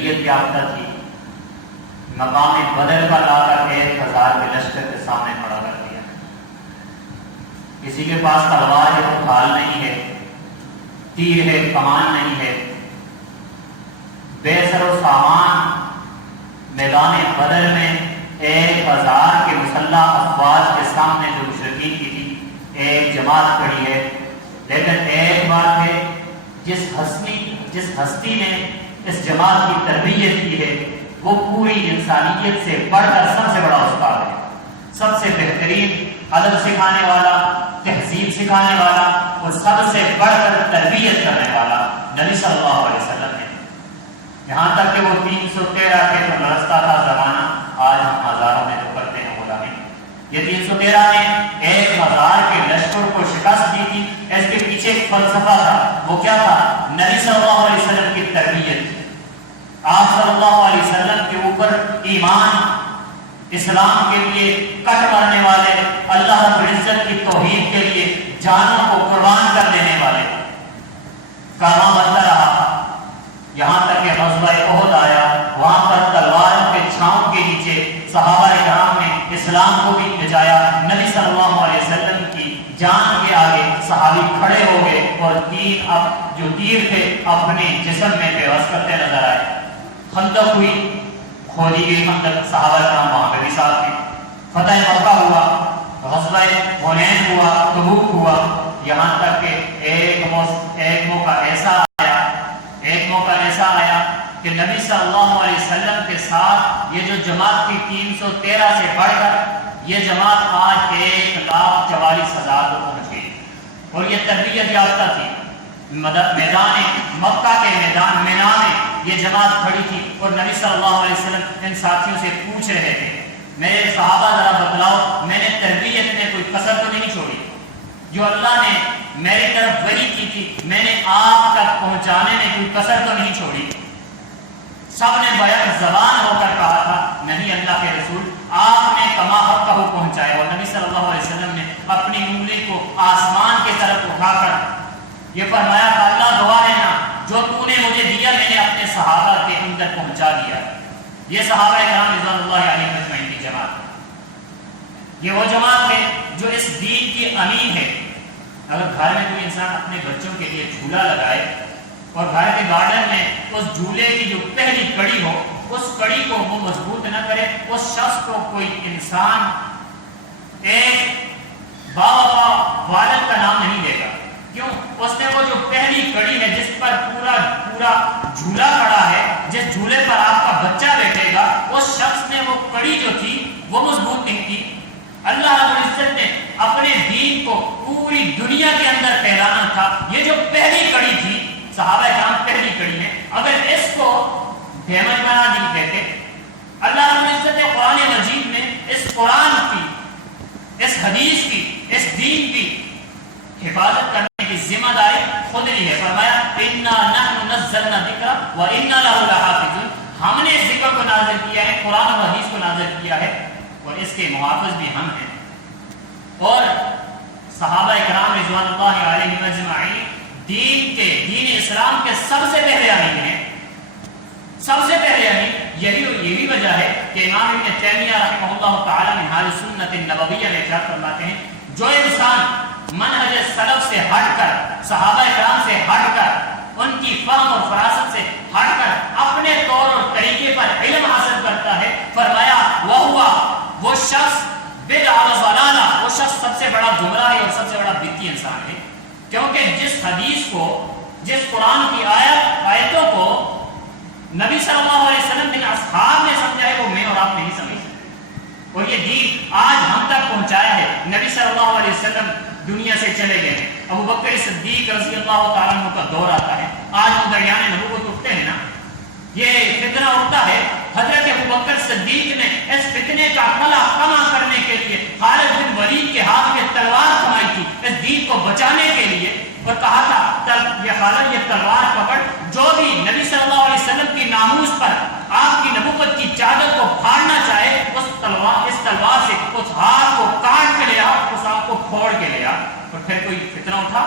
تربیت یافتہ تھی، مقام بدر پر لا کر 1000 کے لشکر کے سامنے کھڑا کر دیا۔ کسی کے پاس تلوار ہے تو ڈھال نہیں ہے، تیر ہے، کمان نہیں ہے، بے سر و سامان میدان بدر میں 1000 کے مسلح افواج کے سامنے جو مشرکین کی تھی ایک جماعت کھڑی ہے، لیکن ایک بات ہے، جس ہستی نے اس جماعت کی تربیت کی ہے وہ پوری انسانیت سے بڑھ کر سب سے بڑا استاد ہے، سب سے بہترین ادب سکھانے والا، تہذیب سکھانے والا اور سب سے بڑھ کر تربیت کرنے والا نبی صلی اللہ علیہ وسلم ہے۔ یہاں تک کہ وہ 313 کے تو لرزتا تھا زمانہ، آج ہم ہزاروں میں جو کرتے ہیں وہ نہیں۔ یہ 313 نے 1000 کے لشکر کو شکست دی تھی۔ اس کے پیچھے ایک فلسفہ تھا، وہ کیا تھا؟ نبی صلی اللہ علیہ وسلم کی تربیت۔ آپ صلی اللہ علیہ وسلم کے اوپر ایمان، اسلام کے لیے کٹ کرنے والے، اللہ رب العزت کی توحید کے لیے جانوں کو قربان کر دینے والے کارواں بنتا رہا، یہاں تک کہ غزوہ احد آیا، وہاں پر تلواروں کے چھاؤں کے نیچے صحابہ کرام نے اسلام کو بھی بچایا۔ نبی صلی اللہ علیہ وسلم کی جان کے آگے صحابی کھڑے ہو گئے اور جو تیر تھے اپنے جسم میں پیوست کرتے نظر آئے۔ خندق ہوئی، کھودی گئی خندق، صحابہ کرام وہاں پہ بھی ساتھ تھے۔ فتح مکہ ہوا، غزوہ حنین ہوا، تبوک ہوا، یہاں تک کہ ایک موقع ایسا آیا کہ نبی صلی اللہ علیہ وسلم کے ساتھ یہ جو جماعت تھی 313 سے بڑھ کر یہ جماعت آج 1,44,000 کو پہنچ گئی، اور یہ تربیت یافتہ تھی۔ میدان مکہ کے میدان مینا میں یہ جماعت کھڑی تھی اور نبی صلی اللہ علیہ وسلم ان ساتھیوں سے پوچھ رہے تھے، میرے صحابہ ذرا بتلاؤ میں نے تربیت میں کوئی کسر تو نہیں چھوڑی؟ جو اللہ نے میری طرف وحی کی تھی میں نے آپ تک پہنچانے میں کوئی کسر تو نہیں چھوڑی؟ سب نے بیک زبان ہو کر کہا تھا نہیں اللہ کے رسول، آپ نے کما حق کو پہنچایا۔ اور نبی صلی اللہ علیہ وسلم نے اپنی انگلی کو آسمان کی طرف اٹھا کر یہ فرمایا کہ اللہ گواہ ہے نا، جو تو نے مجھے دیا میں نے اپنے صحابہ کے اندر پہنچا دیا۔ یہ صحابہ کرام رضوان اللہ علیہم اجمعین کی جماعت، یہ وہ جماعت ہے جو اس دین کی امین ہے۔ اگر گھر میں کوئی انسان اپنے بچوں کے لیے جھولا لگائے اور گھر کے گارڈن میں اس جھولے کی جو پہلی کڑی ہو اس کڑی کو وہ مضبوط نہ کرے، اس شخص کو کوئی انسان ایک باوفا والد کا نام نہیں دے گا۔ کیوں؟ اس نے وہ جو پہلی کڑی ہے جس پر پورا جھولا کھڑا ہے، جس جھولے پر آپ کا بچہ بیٹھے گا، اس شخص نے وہ کڑی جو تھی وہ مضبوط نہیں کی۔ اللہ رب العزت نے اپنے دین کو پوری دنیا کے اندر پھیلانا تھا، یہ جو پہلی کڑی تھی صحابہ کرام پہلی کڑی ہے، اگر اس کو ڈیمیج بنا نہیں دیتے، اللہ رب العزت نے قرآن مجید میں اس قرآن کی، اس حدیث کی، اس دین کی حفاظت کرنے کی ذمہ داری خود لی ہے۔ فرمایا اِنَّا نَحْنُ نَزَّلْنَا الذِّكْرَ وَإِنَّا لَهُ لَحَافِظُونَ، ہم نے اس ذکر کو نازل کیا ہے، قرآن و حدیث کو نازل کیا ہے اور اس کے محافظ بھی ہم ہیں۔ اور صحابہ کرام رضوان اللہ علیہم اجمعین دین اسلام کے سب سے پہلے امین ہیں، سب سے پہلے امین۔ یہی وجہ ہے کہ امام ابن تیمیہ رحمہ اللہ تعالی منہاج السنۃ النبویہ میں ارشاد فرماتے ہیں، جو انسان منہج سلف سے ہٹ کر، صحابہ کرام سے ہٹ کر، ان کی فہم اور فراست سے ہٹ کر اپنے طور اور طریقے پر علم حاصل کرتا ہے، فرمایا وہ شخص بدعہ و ضلالہ، وہ شخص سب سے بڑا گمراہ اور سب سے بڑا بدعتی انسان ہے۔ کیونکہ جس حدیث کو، جس قرآن کی آیتوں کو نبی صلی اللہ علیہ وسلم کے اصحاب نے سمجھا ہے وہ میں اور آپ نہیں سمجھ سکتے، اور یہ دین آج ہم تک پہنچایا ہے۔ نبی صلی اللہ علیہ وسلم دنیا سے چلے گئے ہیں، ابو بکر صدیق رضی اللہ تعالیٰ عنہ کا دور آتا ہے، آج مدعیان نبوت اٹھتے ہیں نا، یہ فتنہ اٹھتا ہے۔ حضرت ابو بکر صدیق نے اس فتنے کا خلا کما کرنے کے لیے خالد بن ولید کے ہاتھ میں تلوار تھمائی تھی اس دین کو بچانے کے لیے، اور کہا تھا یہ خالد یہ تلوار پکڑ، جو بھی نبی صلی اللہ علیہ وسلم کی ناموس پر آپ کی نبوت کی چادر کو پھاڑنا چاہے اس تلوار سے اس ہاتھ کو کاٹ کے لیا، اس آنکھ کو پھوڑ کے لیا۔ اور پھر کوئی فتنہ اٹھا،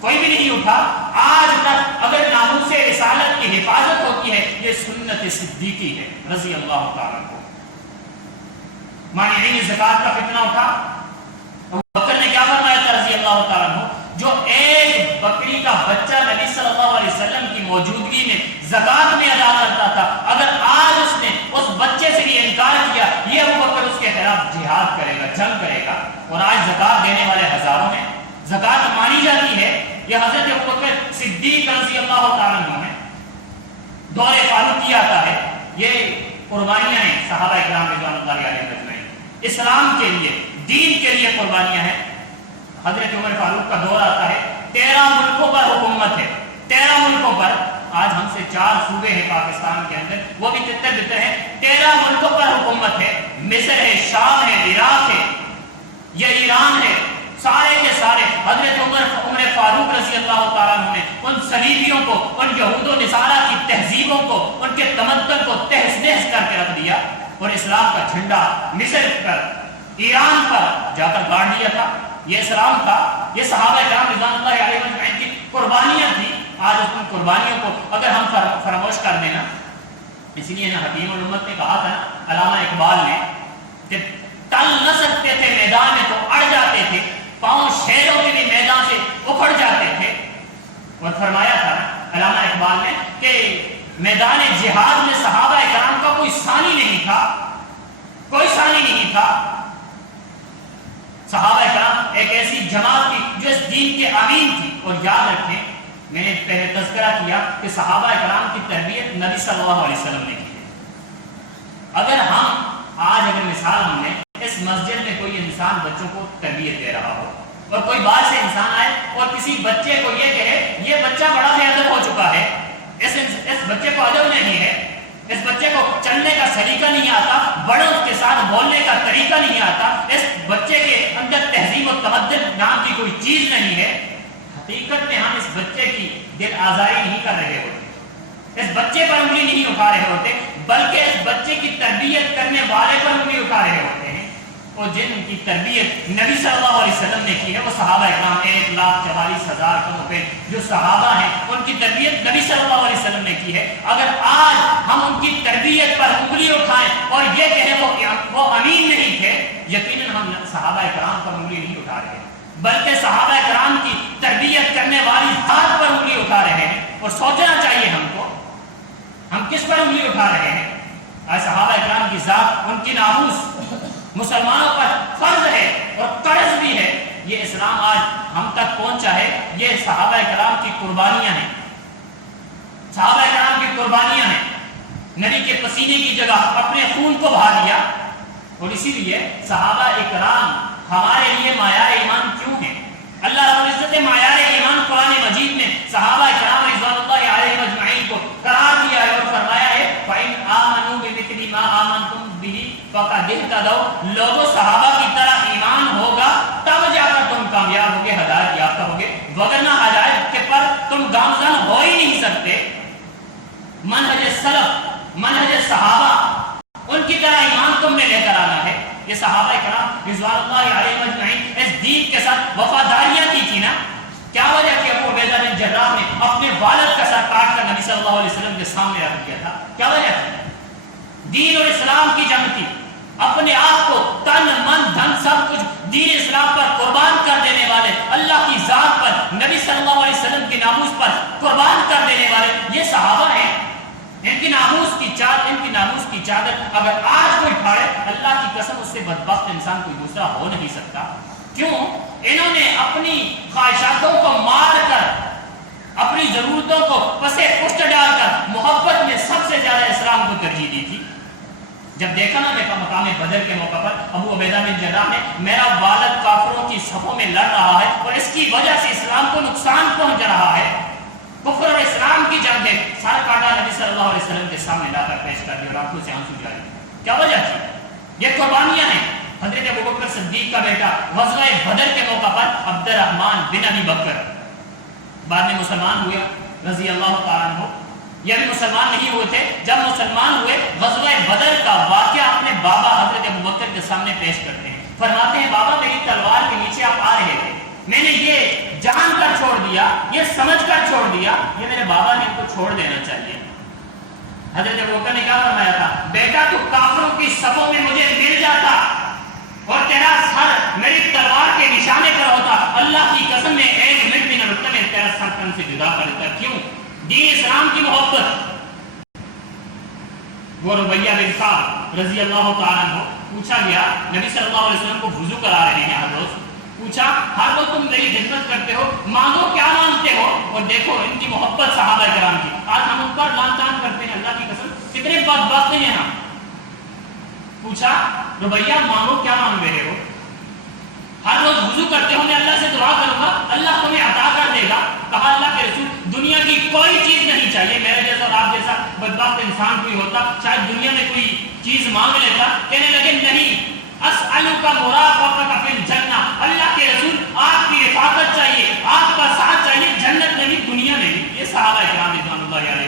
کوئی بھی نہیں اٹھا. آج تک اگر ناموس رسالت کی حفاظت ہوتی ہے یہ سنت صدیقی ہے رضی اللہ تعالیٰ کو. مانعین زکات کا فتنہ اٹھا، ابو بکر نے کیا فرمایا تھا رضی اللہ تعالیٰ عنہ، جو ایک بکری کا بچہ نبی صلی اللہ علیہ وسلم کی موجودگی میں زکات میں ادا کرتا تھا، اگر آج اس نے اس بچے سے بھی انکار کیا یہ ابو بکر اس کے خلاف جہاد کرے گا، جنگ کرے گا. اور آج زکات دینے والے ہزاروں ہیں، زکات مانی جاتی ہے. یہ حضرت ابو بکر صدیق رضی اللہ تعالیٰ عنہ ہے، دور فاروقی آتا ہے. یہ قربانیاں ہیں صحابہ اکرام رضوان اللہ علیہم اجمعین. اسلام کے لیے، دین کے لیے قربانیاں ہیں. حضرت عمر فاروق کا دور آتا ہے، 13 ملکوں پر حکومت ہے، 13 ملکوں پر. آج ہم سے 4 صوبے ہیں پاکستان کے اندر، وہ بھی تتر بتر ہیں. 13 ملکوں پر حکومت ہے. مصر ہے، شام ہے، عراق ہے، یہ ایران ہے. سارے کے سارے حضرت عمر فاروق رضی اللہ تعالیٰ عنہ نے ان صلیبیوں کو، ان یہود و نصارہ کی تہذیبوں کو، ان کے تمدن کو تہس نہس کر کے رکھ دیا اور اسلام کا جھنڈا مصر پر، ایران پر جا کر گاڑ دیا تھا. یہ اسلام تھا. یہ صحابہ کرام رضوان اللہ علیہ وسلم کی قربانیاں تھیں. آج ان قربانیوں کو اگر ہم فراموش کر دینا، اس لیے نا حکیم الامت نے کہا تھا نا علامہ اقبال نے کہ ٹل نہ سکتے تھے میدان میں تو اڑ جاتے تھے، پاؤں شیروں کے بھی میدان سے اکھڑ جاتے تھے. اور فرمایا تھا علامہ اقبال نے کہ میدان جہاد میں صحابہ کرام کا کوئی ثانی نہیں تھا، کوئی ثانی نہیں تھا. صحابہ کرام ایک ایسی جماعت تھی جو اس دین کے امین تھی. اور یاد رکھیں، میں نے پہلے تذکرہ کیا کہ صحابہ کرام کی تربیت نبی صلی اللہ علیہ وسلم نے کی ہے. اگر اگر مثال ہم نے اس مسجد میں کوئی انسان بچوں کو تربیت دے رہا ہو اور کوئی باہر سے انسان آئے اور کسی بچے کو یہ کہے یہ بچہ بڑا بے ادب ہو چکا ہے، اس بچے کو ادب نہیں ہے، اس بچے کو چلنے کا سلیقہ نہیں آتا، بڑوں کے ساتھ بولنے کا طریقہ نہیں آتا، اس بچے کے اندر تہذیب و تمدن نام کی کوئی چیز نہیں ہے، حقیقت میں ہم اس بچے کی دل آزاری نہیں کر رہے ہوتے، اس بچے پر انگلی نہیں اٹھا رہے ہوتے، بلکہ اس بچے کی تربیت کرنے والے پر انگلی اٹھا رہے ہوتے ہیں. اور جن کی تربیت نبی صلی اللہ علیہ وسلم نے کی ہے وہ صحابہ اکرام 1,44,000 کم پہ جو صحابہ ہیں ان کی تربیت نبی صلی اللہ علیہ وسلم نے کی ہے. اگر آج ہم ان کی تربیت پر انگلی اٹھائیں اور یہ کہیں وہ امین نہیں تھے، یقیناً ہم صحابہ اکرام پر انگلی نہیں اٹھا رہے بلکہ صحابہ اکرام کی تربیت کرنے والی ذات پر انگلی اٹھا رہے ہیں. اور سوچنا چاہیے ہم کو ہم کس پر انگلی اٹھا رہے ہیں. آج صحابہ اکرام کی ذات، ان کی ناموس مسلمانوں پر فرض ہے اور قرض بھی ہے. یہ اسلام آج ہم تک پہنچا ہے، یہ صحابہ کرام کی قربانیاں ہیں. صحابہ کرام کی قربانیاں ہیں. نبی کے پسینے کی جگہ اپنے خون کو بہا دیا. اور اسی لیے صحابہ اکرام ہمارے لیے معیار ایمان کیوں ہیں؟ اللہ رب العزت نے معیار ایمان قرآن مجید میں صحابہ کرام رضوان اللہ علیہم اجمعین کو قرار دیا ہے اور فرمایا ہے فَإِنْ آمَنُوا بِمِثْلِ مَا آمَنْتُمْ بِهِ فَقَدِ اهْتَدَوْا. لوگوں صحابہ کی طرح ایمان ہوگا تب جا کر تم کامیاب ہوگے، ہدایت یافتہ ہوگے، وگرنہ ہدایت کے پر تم گامزن ہو ہی نہیں سکتے. منہج سلف، منہج صحابہ، ان کی طرح ایمان تم نے لے کر آنا ہے. یہ صحابہ کرام رضوان اللہ علیہم اجمعین اس دین کے ساتھ وفاداریاں کی تھی نا. کیا وجہ کہ ابو عبیدہ بن جراح نے اپنے والد کا سر کاٹ کر نبی صلی اللہ علیہ وسلم کے سامنے رکھ دیا تھا؟ کیا وجہ تھی؟ دین اور اسلام کی جنگ تھی. اپنے آپ کو تن من دھن سب کچھ دین اسلام پر قربان کر دینے والے، اللہ کی ذات پر، نبی صلی اللہ علیہ وسلم کی ناموس پر قربان کر دینے والے یہ صحابہ ہیں. ان کی ناموس کی چادر اگر آج کوئی پھاڑے، اللہ کی قسم اس سے بدبخت انسان کوئی دوسرا ہو نہیں سکتا. کیوں؟ انہوں نے اپنی خواہشاتوں کو مار کر، اپنی ضرورتوں کو پسے پشت ڈال کر محبت میں سب سے زیادہ اسلام کو ترجیح دی تھی. جب دیکھا نا مقام بدر کے موقع پر ابو عبیدہ بن جراح نے میرا والد کافروں کی صفوں میں لڑ رہا ہے اور اس کی وجہ سے اسلام کو نقصان پہنچ رہا ہے، کفر اور اسلام کی جنگ ہے، سارا کاٹا نبی صلی اللہ علیہ وسلم کے سامنے لا کر پیش کر دیا اور آنکھوں سے آنسو جاری. کیا وجہ تھی؟ یہ قربانیاں ہیں. حضرت ابوبکر صدیق کا بیٹا غزوہ بدر کے موقع پر عبد الرحمن بن ابی بکر بعد میں مسلمان ہوئے رضی اللہ تعالیٰ عنہ. یہ بھی مسلمان نہیں ہوئے تھے. جب مسلمان ہوئے غزوہ بدر کا واقعہ اپنے بابا حضرت ابوبکر کے سامنے پیش کرتے ہیں. فرماتے ہیں بابا میری تلوار کے نیچے آپ آ رہے تھے، میں نے یہ جان کر چھوڑ دیا، یہ سمجھ کر چھوڑ دیا، یہ میرے بابا نے ان کو چھوڑ دینا چاہیے۔ حضرت ابو بکر نے کیا فرمایا تھا؟ بیٹا تو کافروں کی صفوں میں مجھے مل جاتا اور تیرا سر میری تلوار کے نشانے پر ہوتا، اللہ کی قسم میں ایک منٹ بھی نہ رکتا، میں تیرا سر تن سے جدا کر دیتا۔ کیوں؟ دین اسلام کی محبت۔ وہ ربیہ بن کعب رضی اللہ تعالیٰ عنہ، پوچھا گیا نبی صلی اللہ علیہ وسلم کو وضو کرا رہے ہیں ہر روز، پوچھا ہر روز تم میری خدمت کرتے ہو، مانگو کیا مانگتے ہو؟ اور دیکھو ان کی محبت صحابہ کرام کی، آج ہم ان پر لان تان کرتے ہیں، اللہ کی قسم کتنے بدبخت ہیں ہم۔ پوچھا ربیہ مانگو کیا مانگ رہے ہو؟ ہر روز وضو کرتے ہو، میں اللہ سے دعا کروں گا اللہ تمہیں عطا کر دے گا۔ کہا اللہ کے رسول دنیا کی کوئی چیز نہیں چاہیے، میرے جیسا اور آپ جیسا بدبخت انسان کوئی ہوتا شاید دنیا میں کوئی چیز مانگ لیتا۔ کہنے لگے نہیں، اسألک مرافقۃ فی الجنہ، اللہ کے رسول آپ کی رفاقت چاہیے، آپ کا ساتھ چاہیے جنت میں بھی دنیا میں بھی۔ یہ صحابہ کرام رضوان اللہ علیہ